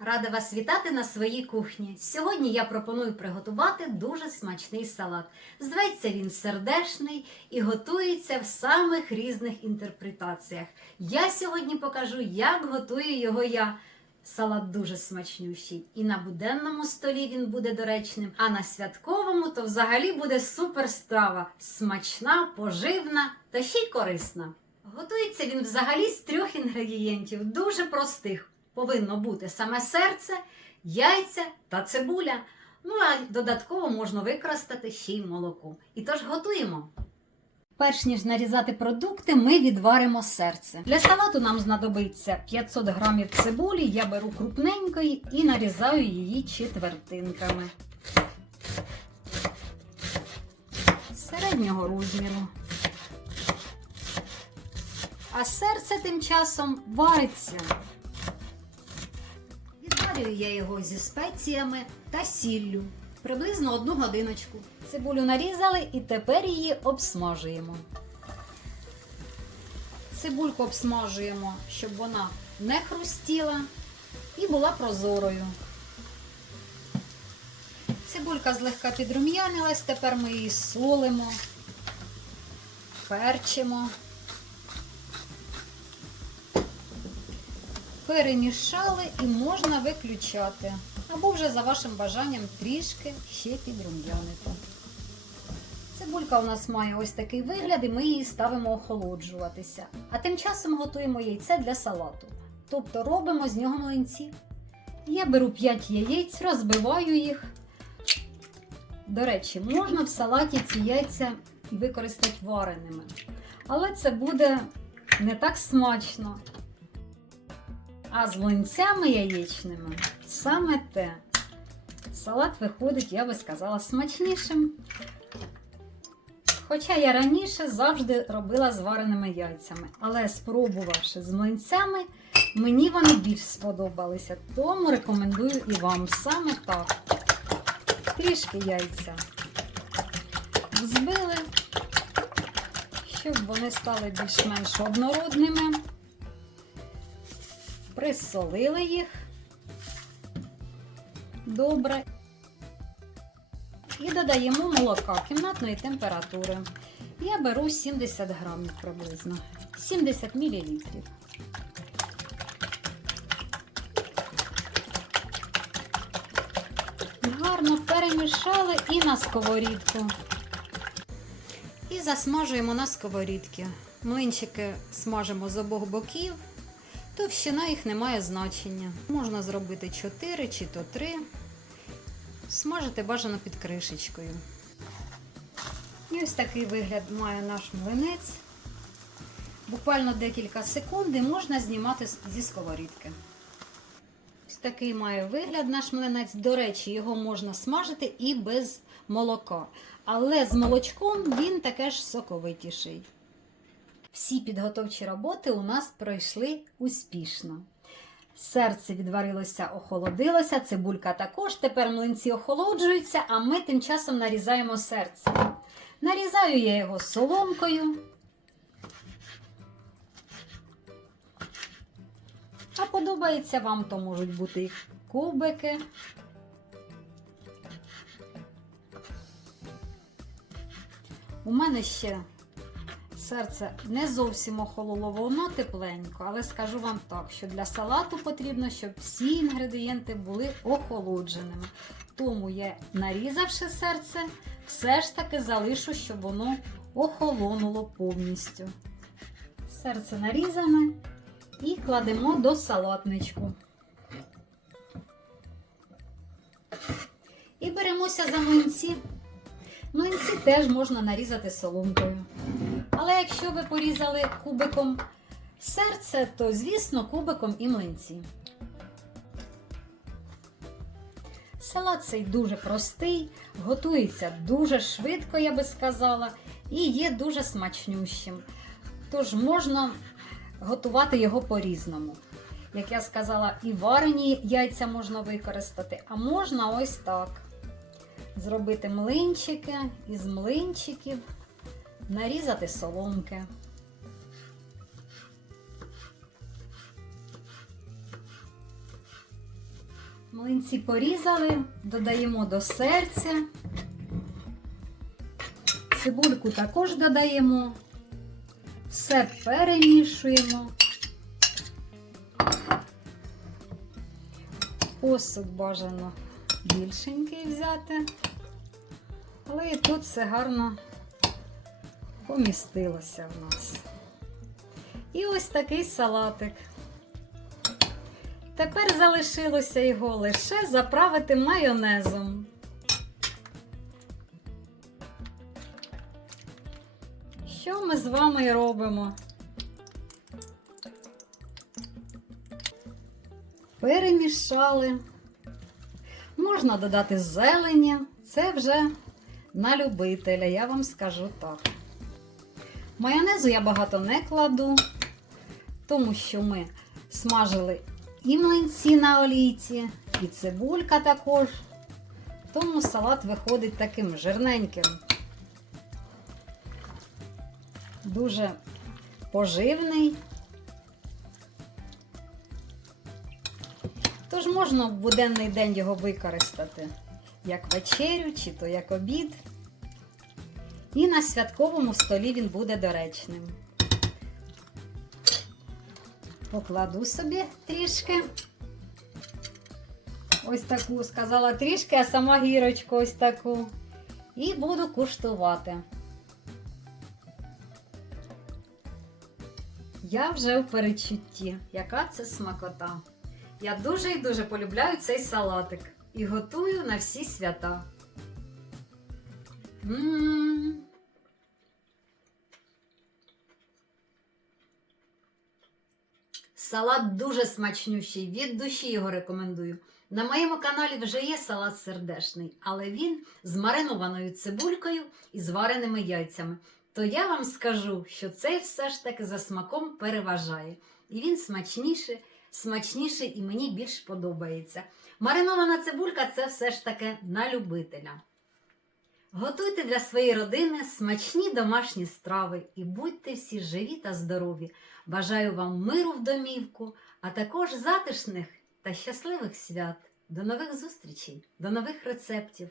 Рада вас вітати на своїй кухні. Сьогодні я пропоную приготувати дуже смачний салат. Зветься він сердешний і готується в самих різних інтерпретаціях. Я сьогодні покажу, як готую його я. Салат дуже смачнющий. І на буденному столі він буде доречним, а на святковому то взагалі буде супер страва. Смачна, поживна та ще й корисна. Готується він взагалі з трьох інгредієнтів, дуже простих. Повинно бути саме серце, яйця та цибуля. Ну а додатково можна використати ще й молоко. І тож готуємо. Перш ніж нарізати продукти, ми відваримо серце. Для салату нам знадобиться 500 грамів цибулі, я беру крупненької і нарізаю її четвертинками. Середнього розміру. А серце тим часом вариться. Відварюю я його зі спеціями та сіллю. Приблизно одну годиночку. Цибулю нарізали і тепер її обсмажуємо. Цибульку обсмажуємо, щоб вона не хрустіла і була прозорою. Цибулька злегка підрум'янилась, тепер ми її солимо, перчимо. Перемішали і можна виключати. Або вже за вашим бажанням трішки ще підрум'янити. Цибулька у нас має ось такий вигляд, і ми її ставимо охолоджуватися. А тим часом готуємо яйце для салату. Тобто робимо з нього млинці. Я беру 5 яєць, розбиваю їх. До речі, можна в салаті ці яйця використати вареними. Але це буде не так смачно. А з млинцями яєчними саме те. Салат виходить, я би сказала, смачнішим. Хоча я раніше завжди робила з вареними яйцями, але спробувавши з млинцями, мені вони більш сподобалися. Тому рекомендую і вам саме так. Трішки яйця взбили, щоб вони стали більш-менш однородними присолили їх добре і додаємо молока кімнатної температури. Я беру 70 грамів приблизно, 70 мл. Гарно перемішали і на сковорідку. І засмажуємо на сковорідці. Млинчики смажимо з обох боків. Товщина їх не має значення. Можна зробити 4 чи то 3. Смажити бажано під кришечкою. І ось такий вигляд має наш млинець. Буквально декілька секунд і можна знімати зі сковорідки. Ось такий має вигляд наш млинець. До речі, його можна смажити і без молока. Але з молочком він таке ж соковитіший. Всі підготовчі роботи у нас пройшли успішно. Серце відварилося, охолодилося, цибулька також. Тепер млинці охолоджуються, а ми тим часом нарізаємо серце. Нарізаю я його соломкою. А подобається вам, то можуть бути кубики. У мене ще серце не зовсім охололо, воно тепленько, але скажу вам так, що для салату потрібно, щоб всі інгредієнти були охолодженими. Тому я, нарізавши серце, все ж таки залишу, щоб воно охолонуло повністю. Серце нарізане і кладемо до салатничку. І беремося за млинці. Млинці теж можна нарізати соломкою. Але якщо ви порізали кубиком серце, то, звісно, кубиком і млинці. Салат цей дуже простий, готується дуже швидко, я би сказала, і є дуже смачнющим. Тож можна готувати його по-різному. Як я сказала, і варені яйця можна використати, а можна ось так. Зробити млинчики із млинчиків нарізати соломки. Млинці порізали, додаємо до серця. Цибульку також додаємо. Все перемішуємо. Посуд бажано більшенький взяти. Але і тут все гарно помістилося в нас. І ось такий салатик. Тепер залишилося його лише заправити майонезом. Що ми з вами робимо? Перемішали. Можна додати зелені. Це вже на любителя, я вам скажу так. Майонезу я багато не кладу, тому що ми смажили і млинці на олійці, і цибулька також. Тому салат виходить таким жирненьким. Дуже поживний. Тож можна в буденний день його використати як вечерю, чи то як обід. І на святковому столі він буде доречним. Покладу собі трішки. Ось таку сказала трішки, а сама гірочку ось таку. І буду куштувати. Я вже в перечутті, яка це смакота. Я дуже і дуже полюбляю цей салатик і готую на всі свята. М. Салат дуже смачнющий, від душі його рекомендую. На моєму каналі вже є салат сердешний, але він з маринованою цибулькою і з вареними яйцями. То я вам скажу, що цей все ж таки за смаком переважає. І він смачніший, смачніший і мені більш подобається. Маринована цибулька це все ж таки на любителя. Готуйте для своєї родини смачні домашні страви і будьте всі живі та здорові. Бажаю вам миру в домівку, а також затишних та щасливих свят. До нових зустрічей, до нових рецептів.